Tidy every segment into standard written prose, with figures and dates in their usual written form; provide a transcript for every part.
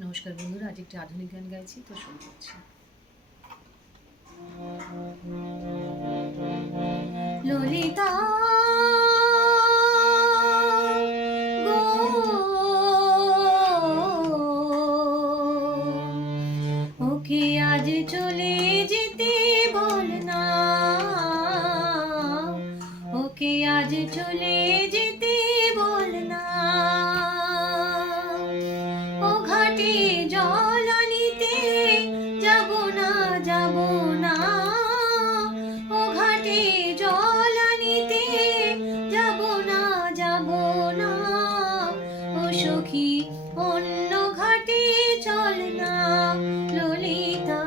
নমস্কার বন্ধুরা, আজ একটি আধুনিক গান গাইছি, তো শুরু করছি। ললিতা গো, ওকে আজ চলে যেতে বল না, ওকে আজ চলে যেতে বল না। ও ঘাটে জল আনিতে যাব না, যাব না। ও ঘাটে জল আনিতে যাব না, যাব না। ও সখী অন্য ঘাটে চল না ললিতা,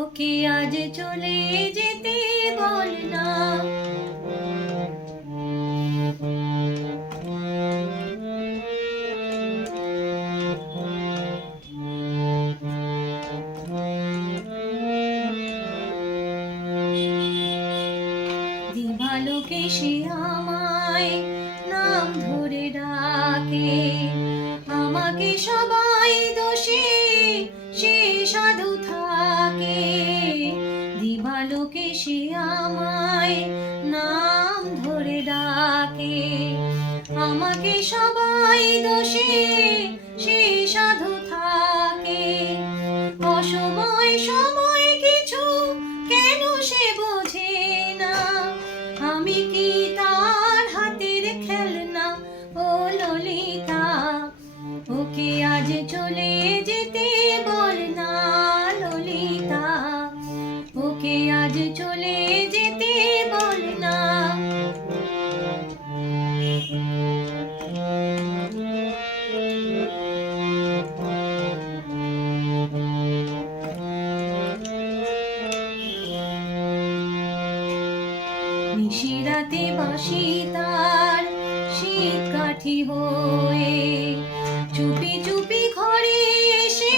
ওকে আজ চলে যেতে বল না। দিবালোকে সে আমায় নাম ধরে ডাকে, আমাকে সবাই দোষে সে সাধু থাকে। দিবালোকে সে আমায় নাম ধরে ডাকে, আমাকে সবাই দোষে সে সাধু থাকে। অসময় সময় কিছু কেন সে বোঝে না, আমি কি তার হাতের খেলনা ও ললিতা, ওকে আজ চলে যেতে বল না ললিতা, ওকে আজ চলে যেতে বল না। নিশিরাতে বাঁশি তার শীত কাঠি হয়ে চুপি চুপি ঘরে এসে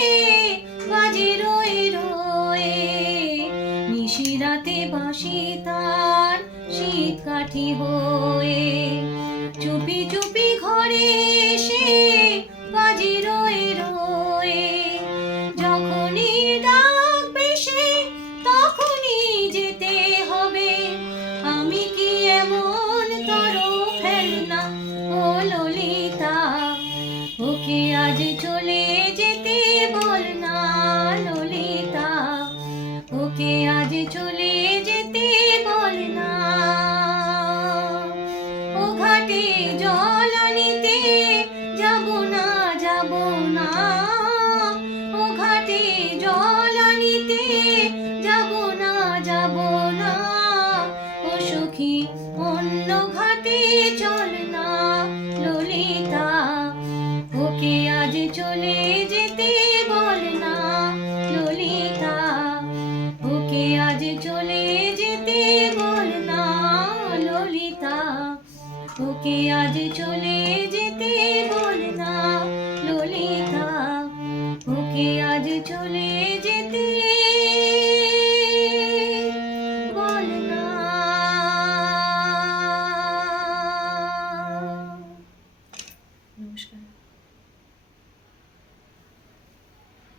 বাজে রয়ে রয়ে। নিশিরাতে বাঁশি তার শীত কাঠি হয়ে চুপি চুপি ঘরে এসে বাজে রয়ে রয়ে। যখনই ডাকবে সে তখনই যেতে হবে, আমি কি এমন তরো ফেলনা ও ললিতা, ওকে আজ চলে যেতে বল না ললিতা, ওকে আজ চলে যেতে বল না। ও ঘাটে জল আনিতে যাব না, যাব না। ও ঘাটে জল আনিতে যাব না, যাব না। ও সখী অন্য ঘাটে চল না ললিতা, ওকে আজ চলে যেতে বল না ললিতা, ওকে আজ চলে যেতে বল না ললিতা, ওকে আজ চলে যেতে বল